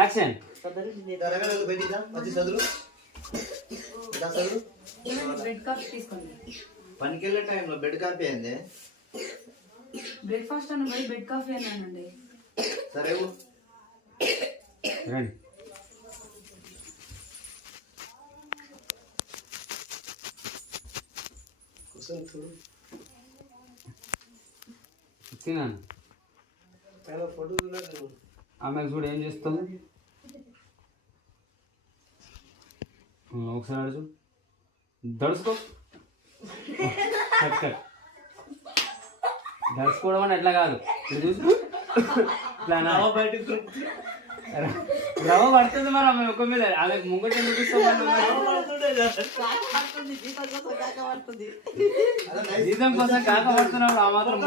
Action. పనికి వెళ్ళే టైంలో బెడ్ కాఫీ అయింది. బ్రేక్ఫాస్ట్ అని మరి బెడ్ కాఫీ అన్నానండి. సరే రండి. తిన్నాను. ఆమె చూడు ఏం చేస్తాము. ఒకసారి అడుచు దడుచుకో. దడుచుకోవడం అని ఎట్లా కాదు, ఇది చూసి రవ్వ పడుతుంది. మరి ఆమె ఒక మీద ఆమె ముంగట ఎందుకు జీతం కోసం కాక పడుతున్నప్పుడు ఆ మాత్రం